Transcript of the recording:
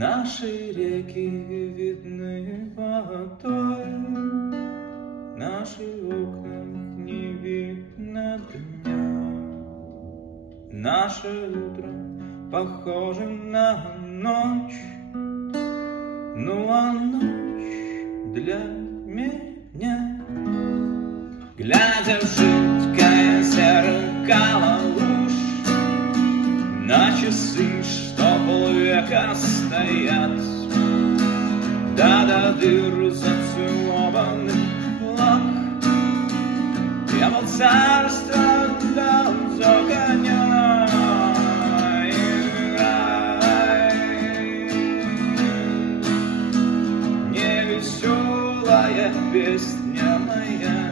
Наши реки видны водой, наши окна не видно дня. Наше утро похоже на ночь, ну а ночь для меня. Глядя в жидкое зеркало луж, на часы, что полвека стоят, до дыр зацелованных флаг, я был царство дал за коня. Невеселая песня моя.